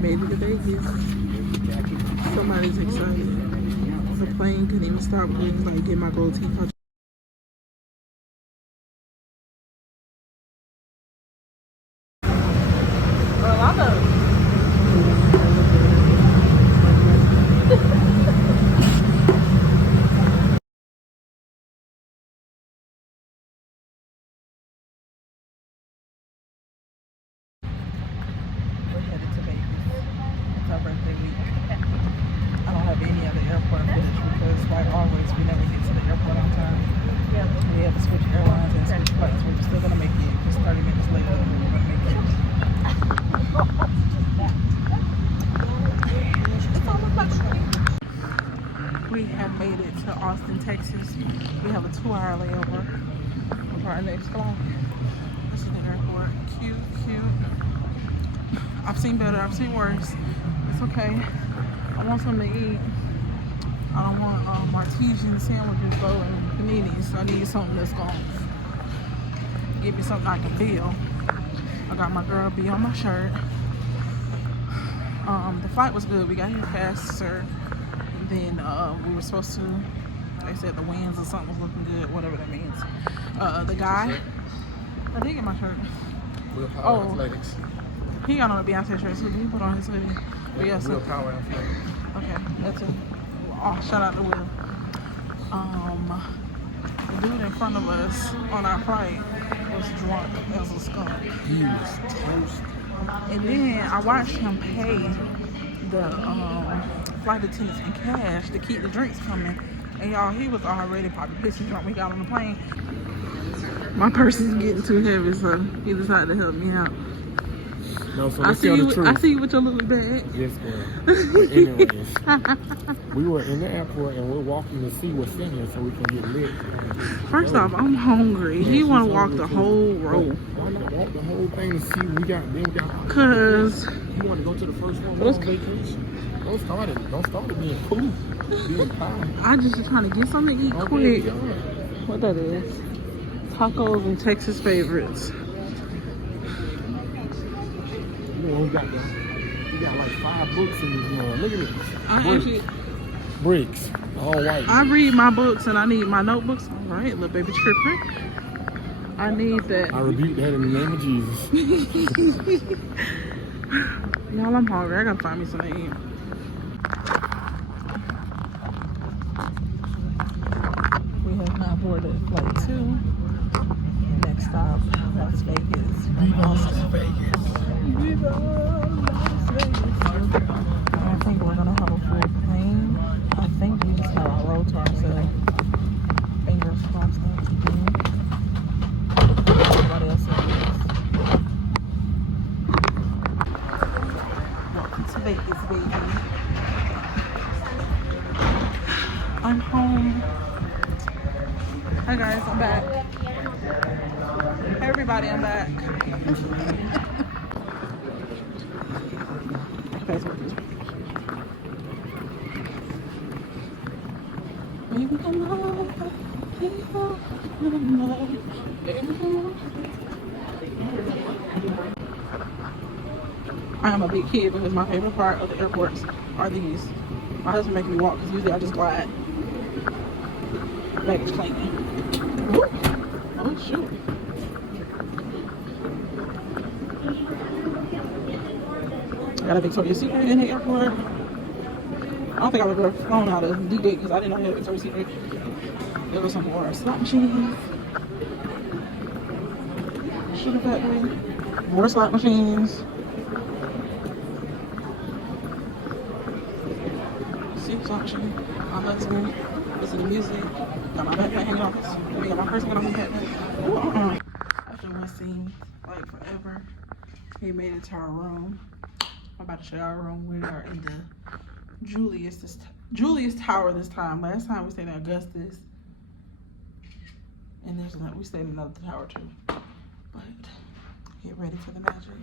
made it to Vegas. Somebody's excited. The plane couldn't even stop getting my gold teeth. We're headed to Vegas. It's our birthday week. I don't have any other airport footage because, like always, we never get to the airport on time. We have to switch airlines and switch flights. We're still gonna make it. Just 30 minutes later, we're gonna make it. We have made it to Austin, Texas. We have a 2-hour layover for our next flight. This is the airport. Cute, cute. I've seen better, I've seen worse. It's okay. I want something to eat. I don't want Martesian sandwiches though and paninis. I need something that's gonna give me something I can feel. I got my girl B on my shirt. The flight was good. We got here faster than we were supposed to. They said the winds or something was looking good, whatever that means. The guy, I did get my shirt. Willpower Athletics. He got on a Beyonce shirt, so he put on his hoodie. But yeah, so, Willpower Athletics. okay, that's it. Oh, shout out to Will. The dude in front of us on our flight was drunk as a skunk. He was toast. And then I watched him pay the flight attendants in cash to keep the drinks coming. And y'all, he was already probably pissing drunk when we got on the plane. My purse is getting too heavy, so he decided to help me out. No, so I see you with your little bag. Yes, ma'am. Anyways, we were in the airport and we're walking to see what's in here so we can get lit. First off, I'm hungry. He want to walk the whole row. Why not walk the whole thing to see what we got? Cause you want to go to the first one on vacation. Don't start it being cool. Being pie. I just trying to get something to eat quick. What that is? Tacos and Texas favorites. We got like 5 books in this one. Look at it. Bricks. All white. I read my books and I need my notebooks. All right, little baby tripping. I need that. I rebuke that in the name of Jesus. Y'all, I'm hungry. I gotta find me something to eat. We have now boarded flight 2. Next stop, Las Vegas. Las Vegas. I don't think we're gonna have a full plane. I think we just have our road to ourselves. Fingers crossed. Everybody else is. Welcome to Vegas, baby. I'm home. Hi guys, I'm back. Hey everybody, I'm back. I am a big kid because my favorite part of the airports are these. My husband makes me walk because usually I just glide. Baggage claiming. Oh shoot. Got a Victoria's Secret in the airport. I don't think I've ever flown out of D-Gate because I didn't know they had Victoria's Secret. There was some more slot machines. Sugar factory. More slot machines. See, slot machine. My husband. Listen to music. Got my backpack hanging off. I got my purse hanging off my backpack. After what seemed like forever, we made it to our room. I'm about to show you our room. We are in the Julius Tower this time. Last time we stayed in Augustus. And we stayed in another tower too. But get ready for the magic.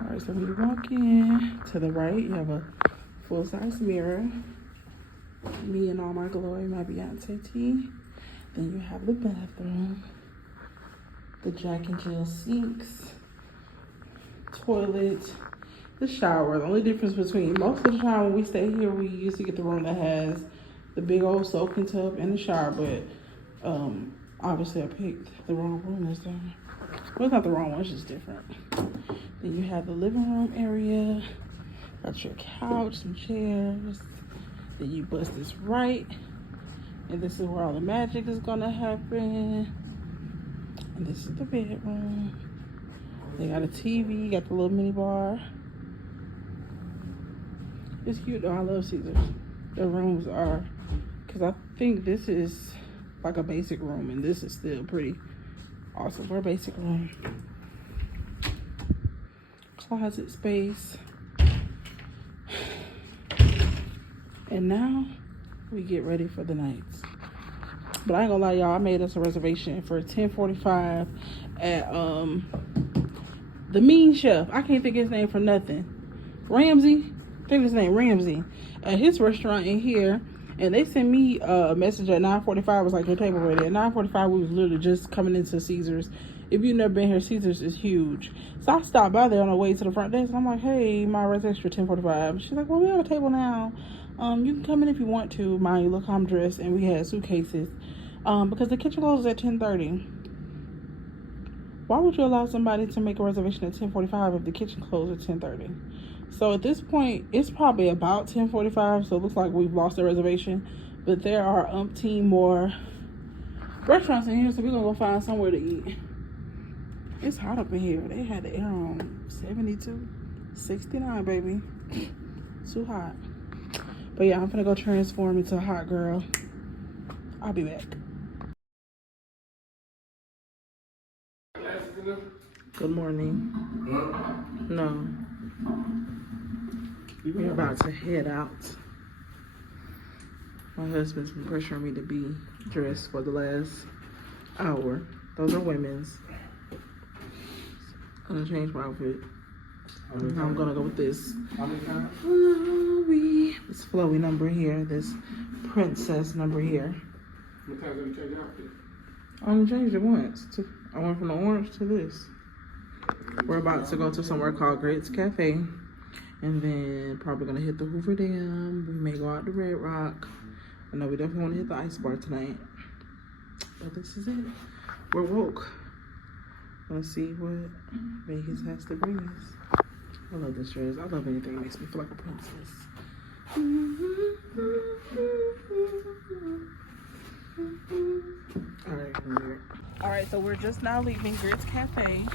Alright, so when you walk in, to the right, you have a full-size mirror. Me in all my glory, my Beyonce tee. Then you have the bathroom. The Jack and Jill sinks. toilet, the shower. The only difference between most of the time when we stay here, we used to get the room that has the big old soaking tub and the shower, but obviously I picked the wrong room this time. Well, it's not the wrong one, it's just different. Then you have the living room area, got your couch, some chairs. Then you bust this right, and this is where all the magic is gonna happen. And this is the bedroom. They got a TV, got the little mini bar. It's cute though, I love Caesars. The rooms are, because I think this is like a basic room, and this is still pretty awesome for a basic room. Closet space. And now we get ready for the nights. But I ain't gonna lie, y'all, I made us a reservation for 10:45 at the Mean Chef. I can't think of his name for nothing. Ramsey? I think his name Ramsey. At his restaurant in here. And they sent me a message at 9:45. Was like, your table ready. At 9:45, we was literally just coming into Caesars. If you've never been here, Caesars is huge. So I stopped by there on the way to the front desk. And I'm like, hey, my reservation for 10:45. She's like, well, we have a table now. You can come in if you want to. Mind you, look how I'm dressed. And we had suitcases. Because the kitchen closes at 10:30. Why would you allow somebody to make a reservation at 10:45 if the kitchen closes at 10:30? So at this point, it's probably about 10:45. So it looks like we've lost the reservation. But there are umpteen more restaurants in here. So we're going to go find somewhere to eat. It's hot up in here. They had the air on 72, 69, baby. Too hot. But yeah, I'm gonna go transform into a hot girl. I'll be back. Good morning. No. We're about to head out. My husband's been pressuring me to be dressed for the last hour. Those are women's. I'm gonna change my outfit. I'm gonna go with this flowy number here, this princess number here. What time did you change your outfit? I only changed it once. I went from the orange to this. We're about to go to somewhere called Great's Cafe, and then probably gonna hit the Hoover Dam. We may go out to Red Rock. I know we definitely want to hit the ice bar tonight. But this is it. We're woke. Let's see what Vegas has to bring us. I love this dress. I love anything that makes me feel like a princess. Alright, so we're just now leaving Grits Cafe.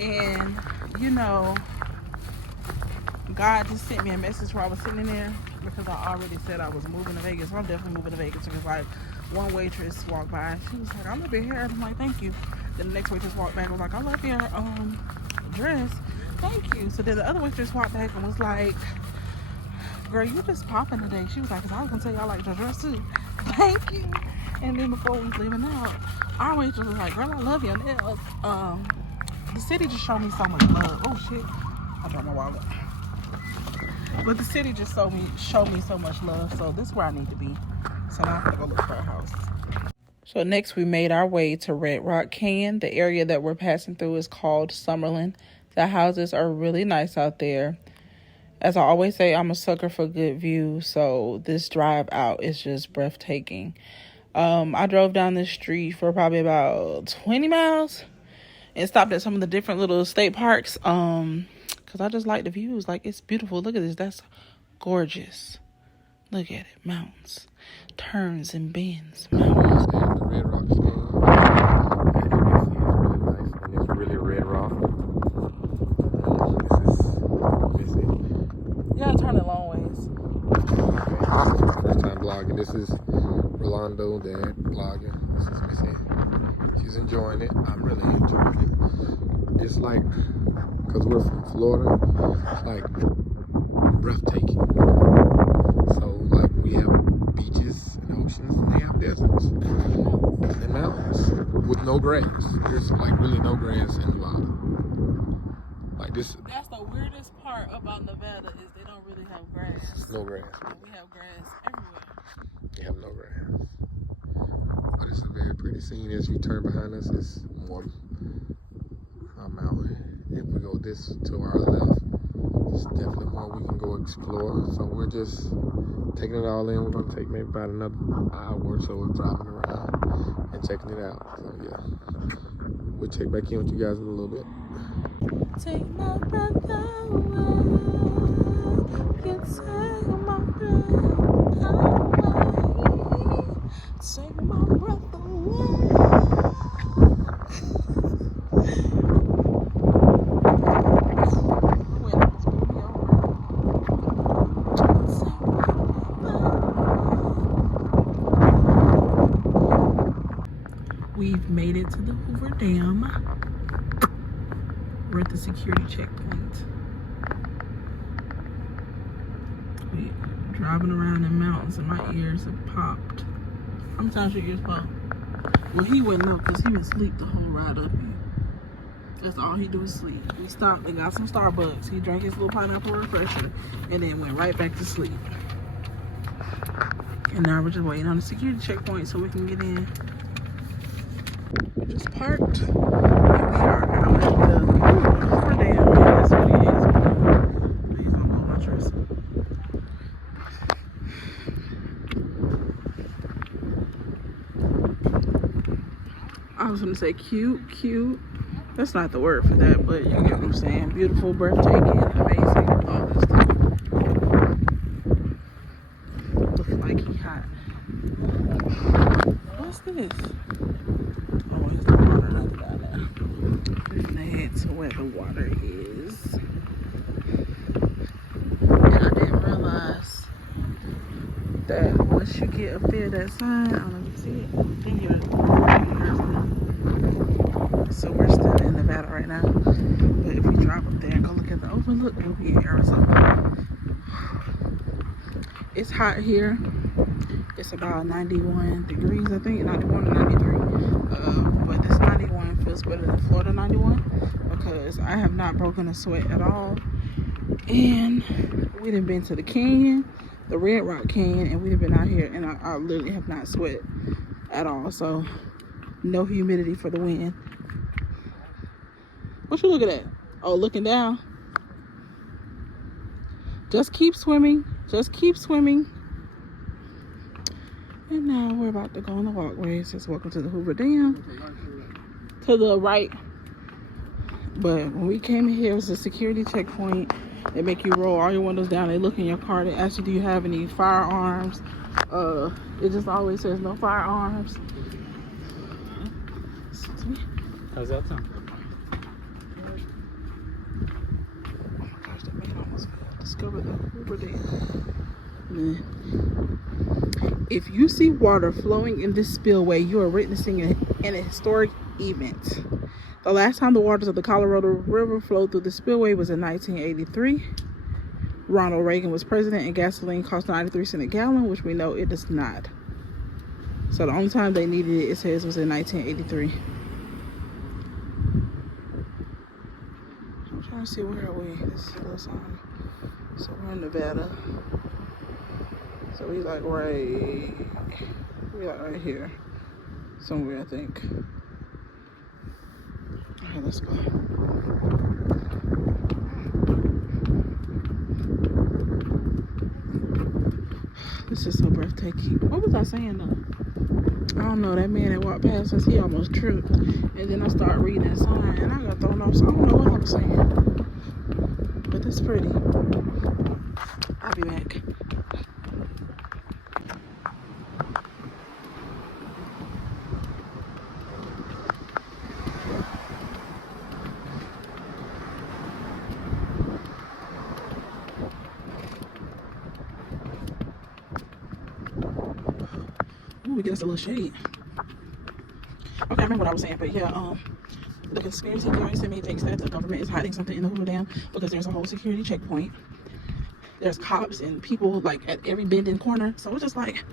And, you know, God just sent me a message while I was sitting in there because I already said I was moving to Vegas. So I'm definitely moving to Vegas. Because, like, one waitress walked by. She was like, I love your hair. I'm like, thank you. Then the next waitress walked back and was like, I love your dress. Thank you. So then the other waitress walked back and was like, girl, you just popping today. She was like, because I was going to tell you I like your dress too. Thank you. And then before we was leaving out, our waitress was like, girl, I love your nails. The city just showed me so much love. Oh, shit. I dropped my wallet. But the city just showed me so much love. So this is where I need to be. So now I'm going to go look for a house. So next we made our way to Red Rock Canyon. The area that we're passing through is called Summerlin. The houses are really nice out there. As I always say, I'm a sucker for good views, so this drive out is just breathtaking. I drove down this street for probably about 20 miles and stopped at some of the different little state parks because I just like the views. Like, it's beautiful. Look at this. That's gorgeous. Look at it. Mountains. Turns and bends. Mountains. The Red Rock scale. It's really nice. And it's really red rock. This is You gotta turn it long ways. first time vlogging. This is Rolando, dad, vlogging. This is Missy. She's enjoying it. I'm really enjoying it. It's like, because we're from Florida, it's like breathtaking. So, like, we have beaches and oceans, and they have deserts and mountains with no grass. There's like really no grass in Nevada. Like this. That's the weirdest part about Nevada is they don't really have grass. No grass. We have grass everywhere. They have no grass. But it's a very pretty scene. As you turn behind us, it's more a mountain. If we go this to our left. There's definitely more we can go explore. So we're just taking it all in. We're gonna take maybe about another hour or so of driving around and checking it out. So yeah, we'll check back in with you guys in a little bit. Take my breath away. You take my breath away. Take my breath away. We've made it to the Hoover Dam. We're at the security checkpoint. We're driving around in mountains and my ears have popped. How many times your ears pop? Well, he wouldn't know because he was asleep the whole ride up here. That's all he do is sleep. We stopped and got some Starbucks. He drank his little pineapple refresher and then went right back to sleep. And now we're just waiting on the security checkpoint so we can get in. We just parked and we are out at the Hoover Dam. That's what it is. He's gonna pull my dress. I was gonna say cute. That's not the word for that, but you get what I'm saying. Beautiful, breathtaking, amazing, all this stuff. Looking like he hot. What's this? Oh, it's the water another down there. We're gonna head to where the water is. And I didn't realize that once you get up there, that sign, I don't know if you see it, then you're so we're still in Nevada right now. But if we drive up there and go look at the overlook, we'll be in Arizona. It's hot here. It's about 91 degrees, I think, 91 or 93. But this 91 feels better than Florida 91 because I have not broken a sweat at all. And we done been to the canyon, the Red Rock Canyon, and we done been out here and I literally have not sweat at all. So no humidity for the wind. What you looking at? Oh, looking down. Just keep swimming. Just keep swimming. And now we're about to go on the walkway. It says, welcome to the Hoover Dam. To the right. But when we came in here, it was a security checkpoint. They make you roll all your windows down. They look in your car. They ask you, do you have any firearms? It just always says no firearms. How's that sound? Discover the Hoover Dam. If you see water flowing in this spillway, you are witnessing an historic event. The last time the waters of the Colorado River flowed through the spillway was in 1983. Ronald Reagan was president and gasoline cost 93 cents a gallon, which we know it does not. So the only time they needed it, it says, was in 1983. I'm trying to see where are we. This is a little song. So we're in Nevada. So we like right here somewhere, I think. Okay, let's go. This is so breathtaking. What was I saying though? I don't know. That man that walked past us, he almost tripped. And then I started reading that sign and I got thrown off. So I don't know what I was saying. But it's pretty. I'll be back. Ooh, we get us a little shade. Okay, I remember what I was saying, but yeah, the conspiracy theorist in me thinks that the government is hiding something in the Hoover Dam because there's a whole security checkpoint. There's cops and people like at every bend and corner. So it's just like,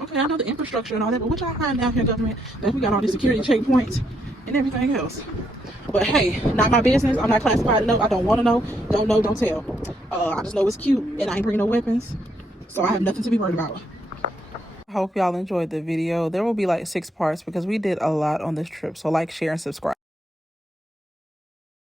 okay, I know the infrastructure and all that, but what y'all hiding down here, government? That we got all these security checkpoints and everything else. But hey, not my business. I'm not classified to know. I don't want to know. Don't know, don't tell. I just know it's cute and I ain't bringing no weapons. So I have nothing to be worried about. I hope y'all enjoyed the video. There will be like 6 parts because we did a lot on this trip. So like, share, and subscribe.